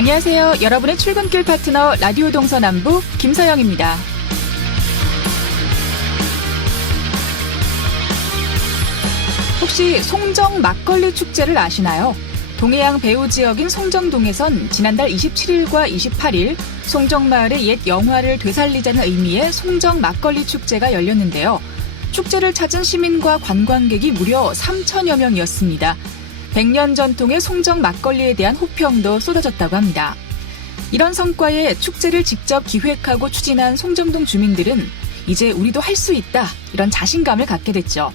안녕하세요. 여러분의 출근길 파트너 라디오 동서남북 김서영입니다. 혹시 송정 막걸리 축제를 아시나요? 동해안 배후 지역인 송정동에선 지난달 27일과 28일 송정마을의 옛 영화를 되살리자는 의미의 송정 막걸리 축제가 열렸는데요. 축제를 찾은 시민과 관광객이 무려 3천여 명이었습니다. 100년 전통의 송정 막걸리에 대한 호평도 쏟아졌다고 합니다. 이런 성과에 축제를 직접 기획하고 추진한 송정동 주민들은 이제 우리도 할 수 있다, 이런 자신감을 갖게 됐죠.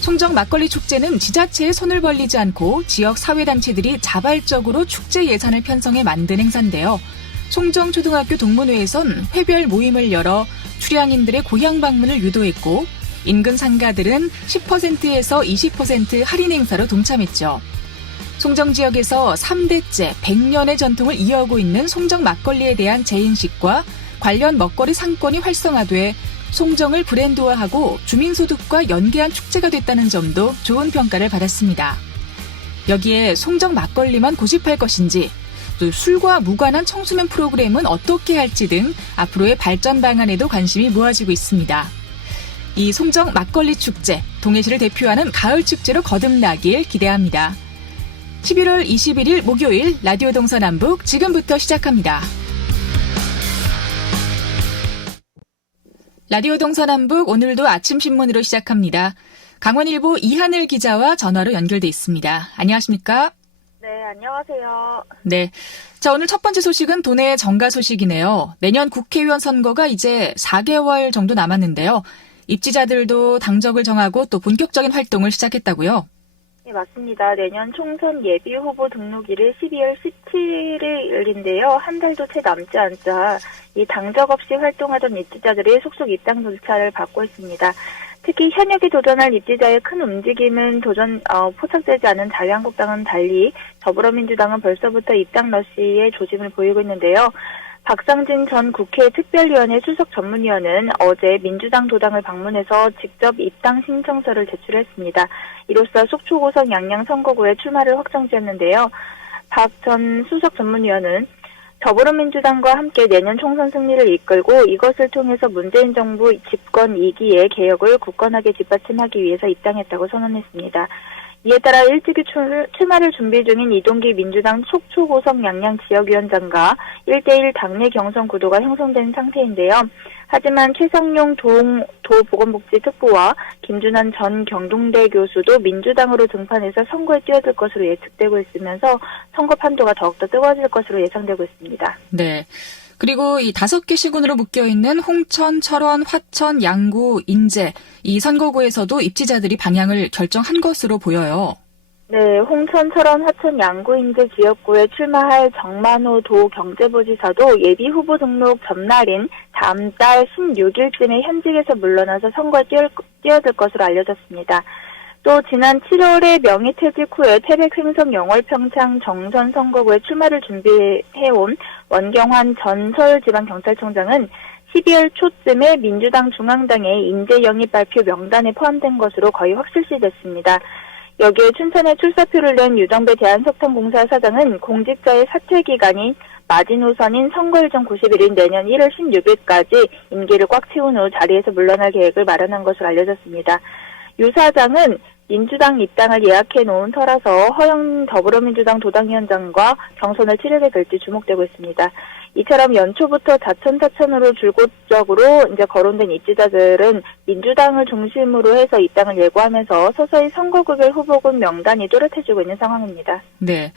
송정 막걸리 축제는 지자체에 손을 벌리지 않고 지역 사회단체들이 자발적으로 축제 예산을 편성해 만든 행사인데요. 송정초등학교 동문회에선 회별 모임을 열어 출향인들의 고향 방문을 유도했고 인근 상가들은 10%에서 20% 할인 행사로 동참했죠. 송정 지역에서 3대째 100년의 전통을 이어오고 있는 송정 막걸리에 대한 재인식과 관련 먹거리 상권이 활성화돼 송정을 브랜드화하고 주민소득과 연계한 축제가 됐다는 점도 좋은 평가를 받았습니다. 여기에 송정 막걸리만 고집할 것인지, 또 술과 무관한 청소년 프로그램은 어떻게 할지 등 앞으로의 발전 방안에도 관심이 모아지고 있습니다. 이 송정 막걸리 축제, 동해시를 대표하는 가을 축제로 거듭나길 기대합니다. 11월 21일 목요일 라디오 동서남북 지금부터 시작합니다. 라디오 동서남북 오늘도 아침 신문으로 시작합니다. 강원일보 이하늘 기자와 전화로 연결돼 있습니다. 안녕하십니까? 네, 안녕하세요. 네. 자, 오늘 첫 번째 소식은 도내 정가 소식이네요. 내년 국회의원 선거가 이제 4개월 정도 남았는데요. 입지자들도 당적을 정하고 또 본격적인 활동을 시작했다고요? 네, 맞습니다. 내년 총선 예비 후보 등록일이 12월 17일에 열린데요. 한 달도 채 남지 않자 이 당적 없이 활동하던 입지자들이 속속 입당 절차를 받고 있습니다. 특히 현역에 도전할 입지자의 큰 움직임은 포착되지 않은 자유한국당은 달리 더불어민주당은 벌써부터 입당 러시의 조짐을 보이고 있는데요. 박상진 전 국회 특별위원회 수석 전문위원은 어제 민주당 도당을 방문해서 직접 입당 신청서를 제출했습니다. 이로써 속초고성 양양 선거구에 출마를 확정지었는데요. 박 전 수석 전문위원은 더불어민주당과 함께 내년 총선 승리를 이끌고 이것을 통해서 문재인 정부 집권 2기의 개혁을 굳건하게 뒷받침하기 위해서 입당했다고 선언했습니다. 이에 따라 일찍이 출마를 준비 중인 이동기 민주당 속초고성 양양 지역위원장과 1대1 당내 경선 구도가 형성된 상태인데요. 하지만 최상용 도보건복지특보와 김준환 전 경동대 교수도 민주당으로 등판해서 선거에 뛰어들 것으로 예측되고 있으면서 선거 판도가 더욱더 뜨거워질 것으로 예상되고 있습니다. 네. 그리고 이 5개 시군으로 묶여있는 홍천, 철원, 화천, 양구, 인제 이 선거구에서도 입지자들이 방향을 결정한 것으로 보여요. 네, 홍천, 철원, 화천, 양구, 인제 지역구에 출마할 정만호 도 경제부지사도 예비 후보 등록 전날인 다음 달 16일쯤에 현직에서 물러나서 선거에 뛰어들 것으로 알려졌습니다. 또 지난 7월에 명의퇴직 후에 태백 횡성 영월평창 정선 선거구에 출마를 준비해온 원경환 전 서울지방경찰청장은 12월 초쯤에 민주당 중앙당의 인재 영입 발표 명단에 포함된 것으로 거의 확실시 됐습니다. 여기에 춘천에 출사표를 낸 유정배 대한석탄공사 사장은 공직자의 사퇴 기간이 마지노선인 선거 일정 90일인 내년 1월 16일까지 임기를 꽉 채운 후 자리에서 물러날 계획을 마련한 것으로 알려졌습니다. 유 사장은 민주당 입당을 예약해 놓은 터라서 허영 더불어민주당 도당위원장과 경선을 치르게 될지 주목되고 있습니다. 이처럼 연초부터 자천자천으로 줄곧 이제 거론된 입지자들은 민주당을 중심으로 해서 입당을 예고하면서 서서히 선거구별 후보군 명단이 또렷해지고 있는 상황입니다. 네.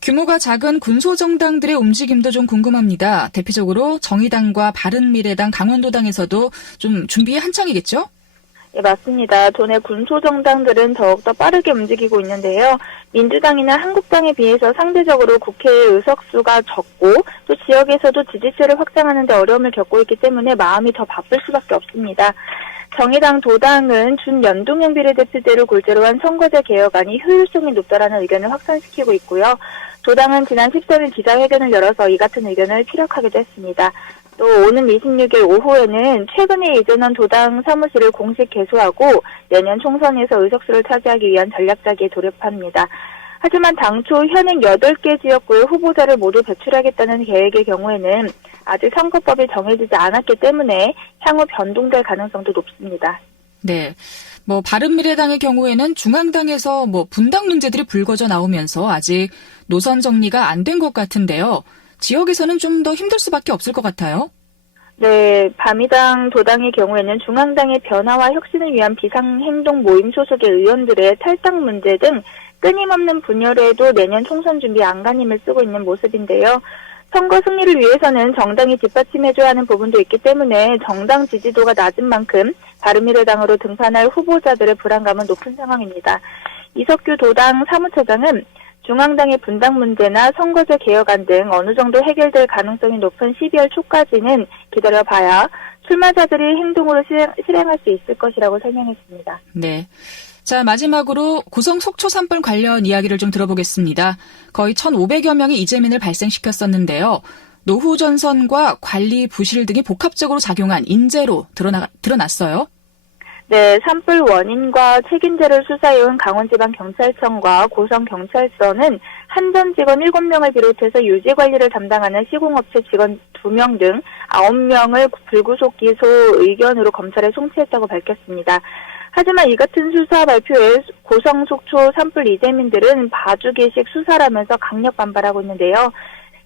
규모가 작은 군소정당들의 움직임도 좀 궁금합니다. 대표적으로 정의당과 바른미래당, 강원도당에서도 좀 준비에 한창이겠죠? 예, 맞습니다. 도내 군소정당들은 더욱더 빠르게 움직이고 있는데요. 민주당이나 한국당에 비해서 상대적으로 국회의 의석수가 적고 또 지역에서도 지지세를 확장하는 데 어려움을 겪고 있기 때문에 마음이 더 바쁠 수밖에 없습니다. 정의당 도당은 준연동형 비례대표제를 골재로 한 선거제 개혁안이 효율성이 높다라는 의견을 확산시키고 있고요. 도당은 지난 13일 기자회견을 열어서 이 같은 의견을 피력하기도 했습니다. 또 오는 26일 오후에는 최근에 이전한 도당 사무실을 공식 개소하고 내년 총선에서 의석수를 차지하기 위한 전략자기에 돌입합니다. 하지만 당초 현행 8개 지역구의 후보자를 모두 배출하겠다는 계획의 경우에는 아직 선거법이 정해지지 않았기 때문에 향후 변동될 가능성도 높습니다. 네. 바른미래당의 경우에는 중앙당에서 분당 문제들이 불거져 나오면서 아직 노선 정리가 안 된 것 같은데요. 지역에서는 좀 더 힘들 수밖에 없을 것 같아요. 네, 바미당, 도당의 경우에는 중앙당의 변화와 혁신을 위한 비상행동 모임 소속의 의원들의 탈당 문제 등 끊임없는 분열에도 내년 총선 준비 안간힘을 쓰고 있는 모습인데요. 선거 승리를 위해서는 정당이 뒷받침해줘야 하는 부분도 있기 때문에 정당 지지도가 낮은 만큼 바른미래당으로 등판할 후보자들의 불안감은 높은 상황입니다. 이석규 도당 사무처장은 중앙당의 분당 문제나 선거제 개혁안 등 어느 정도 해결될 가능성이 높은 12월 초까지는 기다려봐야 출마자들이 행동으로 실행할 수 있을 것이라고 설명했습니다. 네. 자, 마지막으로 고성 속초 산불 관련 이야기를 좀 들어보겠습니다. 거의 1,500여 명이 이재민을 발생시켰었는데요. 노후 전선과 관리 부실 등이 복합적으로 작용한 인재로 드러났어요. 네, 산불 원인과 책임자를 수사해온 강원지방경찰청과 고성경찰서는 한전 직원 7명을 비롯해서 유지관리를 담당하는 시공업체 직원 2명 등 9명을 불구속 기소 의견으로 검찰에 송치했다고 밝혔습니다. 하지만 이 같은 수사 발표에 고성 속초 산불 이재민들은 봐주기식 수사라면서 강력 반발하고 있는데요.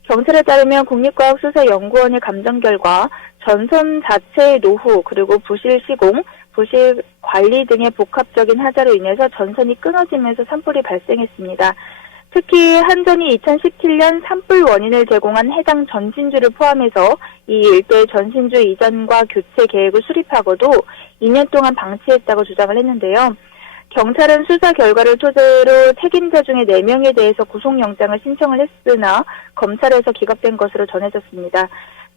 경찰에 따르면 국립과학수사연구원의 감정 결과 전선 자체의 노후 그리고 부실 시공, 부실 관리 등의 복합적인 하자로 인해서 전선이 끊어지면서 산불이 발생했습니다. 특히 한전이 2017년 산불 원인을 제공한 해당 전신주를 포함해서 이 일대의 전신주 이전과 교체 계획을 수립하고도 2년 동안 방치했다고 주장을 했는데요. 경찰은 수사 결과를 토대로 책임자 중에 4명에 대해서 구속영장을 신청을 했으나 검찰에서 기각된 것으로 전해졌습니다.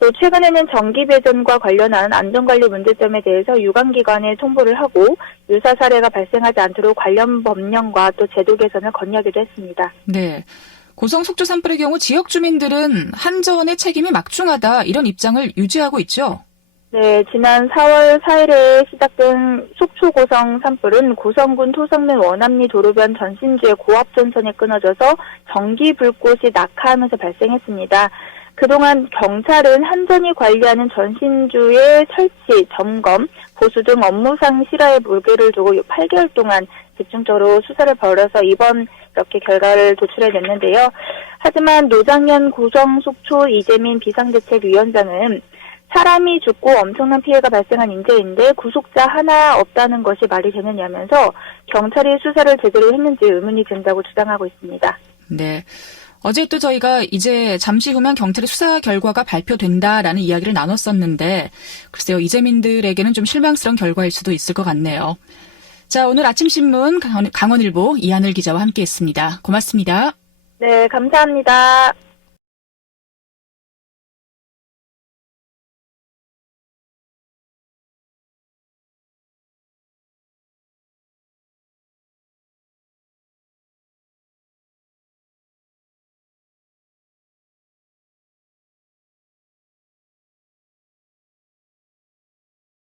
또 최근에는 전기 배전과 관련한 안전관리 문제점에 대해서 유관기관에 통보를 하고 유사 사례가 발생하지 않도록 관련 법령과 또 제도 개선을 건의하기도 했습니다. 네. 고성 속초 산불의 경우 지역 주민들은 한전의 책임이 막중하다 이런 입장을 유지하고 있죠. 네, 지난 4월 4일에 시작된 속초 고성 산불은 고성군 토성면 원암리 도로변 전신주의 고압 전선이 끊어져서 전기 불꽃이 낙하하면서 발생했습니다. 그동안 경찰은 한전이 관리하는 전신주의 설치, 점검, 보수 등 업무상 실화에 무게를 두고 8개월 동안 집중적으로 수사를 벌여서 이번 이렇게 결과를 도출해냈는데요. 하지만 노장현 고성 속초 이재민 비상대책위원장은 사람이 죽고 엄청난 피해가 발생한 인재인데 구속자 하나 없다는 것이 말이 되느냐면서 경찰이 수사를 제대로 했는지 의문이 든다고 주장하고 있습니다. 네. 어제 또 저희가 이제 잠시 후면 경찰의 수사 결과가 발표된다라는 이야기를 나눴었는데 글쎄요. 이재민들에게는 좀 실망스러운 결과일 수도 있을 것 같네요. 자, 오늘 아침신문 강원일보 이하늘 기자와 함께했습니다. 고맙습니다. 네, 감사합니다.